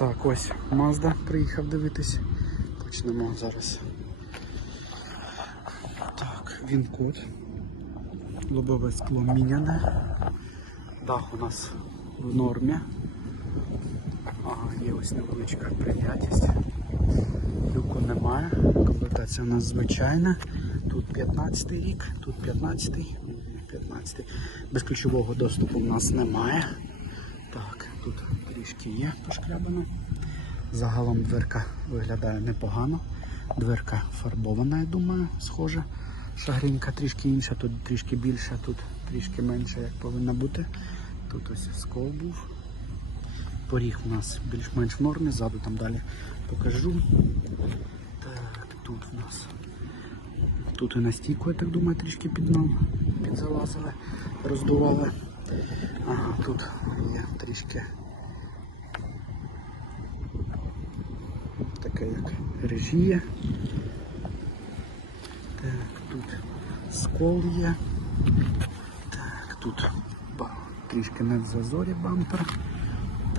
Так, ось Mazda приїхав дивитись. Почнемо зараз. Так, він код. Лобове скло міняне. Дах у нас в нормі. Ага, є ось невеличка прийнятість. Люку немає. Комплектація у нас звичайна. Тут 15 й рік, тут 15-й, 15 Безключового доступу у нас немає. Тут трішки є пошкрябано. Загалом дверка виглядає непогано. Дверка фарбована, я думаю, схожа. Шагрінька трішки інша, тут трішки більша, тут трішки менша, як повинна бути. Тут ось скол був. Поріг у нас більш-менш в ззаду там далі покажу. Так, тут у нас. Тут і на стійку, я так думаю, трішки під нам підзалазили, роздували. Ага, тут є трішки таке як режія. Так, тут скол є. Так, тут трішки не зазорі бампер.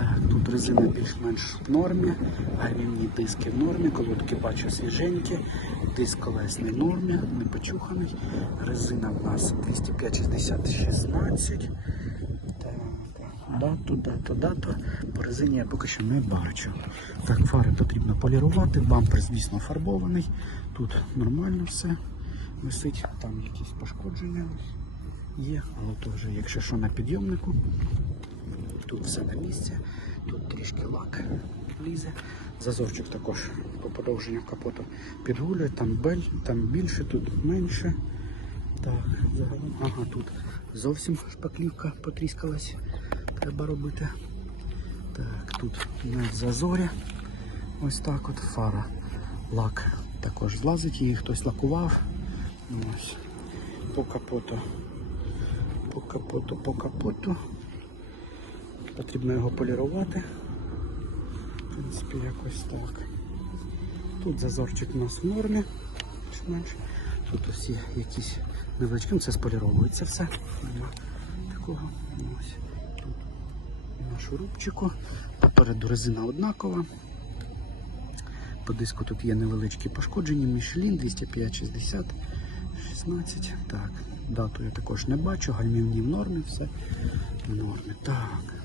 Так, тут резина більш-менш в нормі, гальмівні диски в нормі, колодки бачу свіженькі, диск колесний в нормі, не почуханий. Резина в нас 205-60-16. Так, дату, дату, дату. По резині я поки що не бачу. Так, фари потрібно полірувати, бампер, звісно, фарбований. Тут нормально все висить, там якісь пошкодження є, але то вже, якщо що на підйомнику. Тут все на місці, тут трішки лак лізе. Зазорчик також по подовженню капоту підгулює, там бель, там більше, тут менше. Так, загалом. Ага, тут зовсім шпаклівка потріскалась. Треба робити. Так, тут не в зазорі. Ось так от фара. Лак також злазить, її хтось лакував. Ось. По капоту. По капоту, по капоту. Потрібно його полірувати. В принципі, якось так. Тут зазорчик у нас в нормі. Тут усі якісь невеличкі, ну це споліровується все. Нема такого. Ось. Тут на шурупчику. Попереду резина однакова. По диску тут є невеличкі пошкодження. Мішлін 205 60 16. Так, дату я також не бачу, гальмівні в нормі, все в нормі. Так.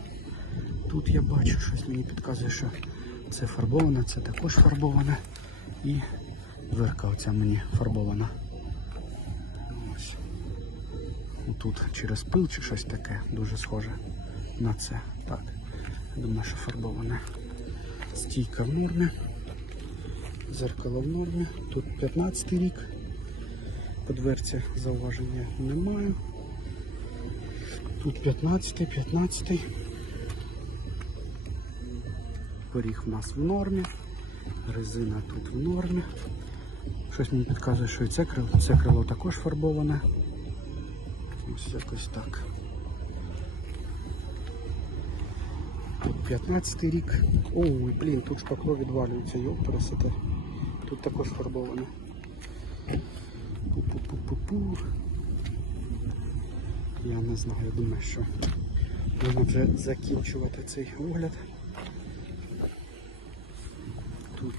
Тут я бачу, щось мені підказує, що це фарбоване, це також фарбоване. І дверка оця мені фарбована. Ось. Тут через пил чи щось таке, дуже схоже на це. Так, думаю, що фарбоване. Стійка в нормі. Зеркало в нормі. Тут 15 рік. По дверці зауваження немає. Тут 15, 15. Поріг в нас в нормі. Резина тут в нормі. Щось мені підказує, що і це крило, це крило також фарбоване. Ось якось так. Тут 15 рік. Ой, блін, тут шпакло відвалюється, йоп, пересете. Тут також фарбоване. Пу-пу-пу-пу-пу. Я не знаю, думаю, що можна вже закінчувати цей огляд. Тут,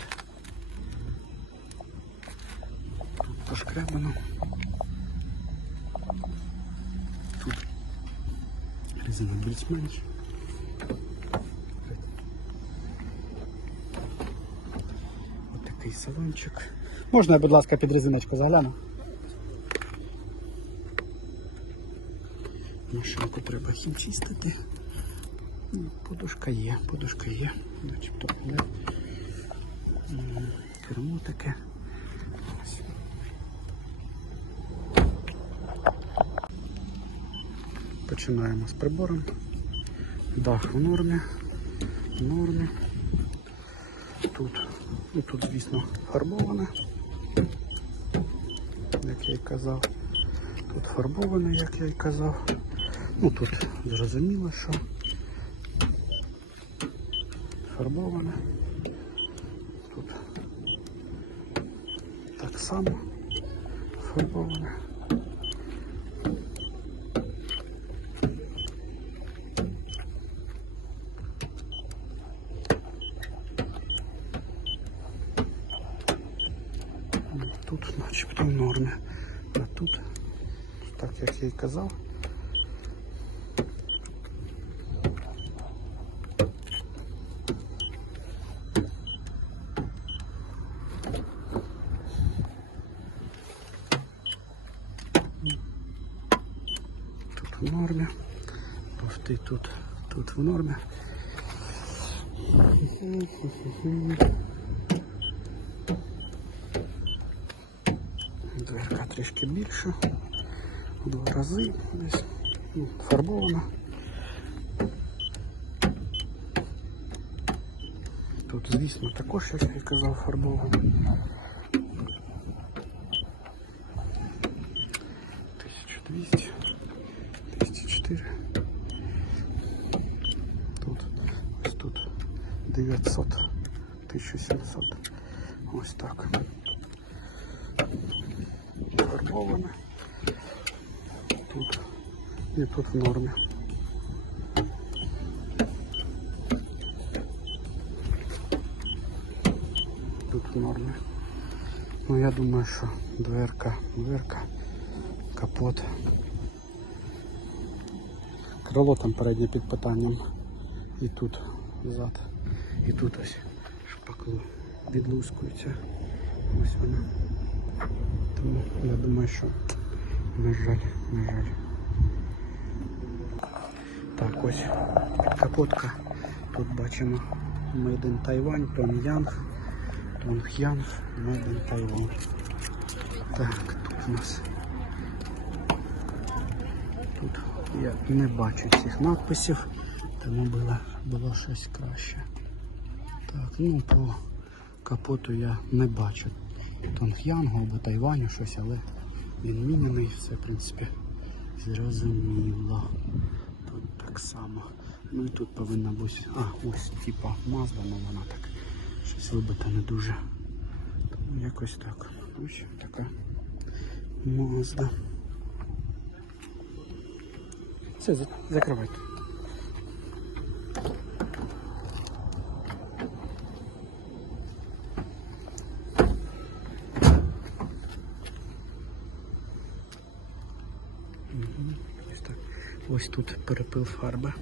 тут пошкребано. Тут резина більш-менш. Ось такий салончик. Можна будь ласка, під резиночку загляну? Машинку треба хімчистити. Ну, Подушка є, подушка є, начебто не. Кермо таке. Починаємо з прибором. Дах в нормі. В нормі. Тут, ну тут, звісно, фарбоване, як я й казав. Тут фарбоване, як я й казав. Ну тут зрозуміло, що фарбоване. Тут так само фарбоване. начебто в нормі. А тут, так як я й казав. Тут в нормі. Товстий тут, тут в нормі. Дверка трішки більша. В два рази десь ну, фарбована. Тут, звісно, також, як я і казав, фарбована. 1200, 204. Тут, ось тут 900, 1700. Ось так. Фарбоване. Тут і тут в нормі. Тут в нормі. Ну я думаю, що дверка, дверка, капот. Крило там переднє під питанням. І тут зад. І тут ось шпакло відлускується. Ось воно. Тому я думаю, що на жаль, на жаль. Так, ось капотка. Тут бачимо Taiwan, Тон'янг, Тонг'янг, Made in Taiwan. Так, тут у нас. Тут я не бачу цих надписів, тому було, було щось краще. Так, ну по капоту я не бачу Тонг'янгу або Тайваню щось, але він мінений, все в принципі зрозуміло. Тут так само. Ну і тут повинна бути. А, ось типа Mazda, але вона так щось вибита не дуже. Тому якось так. Ось така Mazda. Все, за- закривайте. Ось так. Ось тут перепил фарби.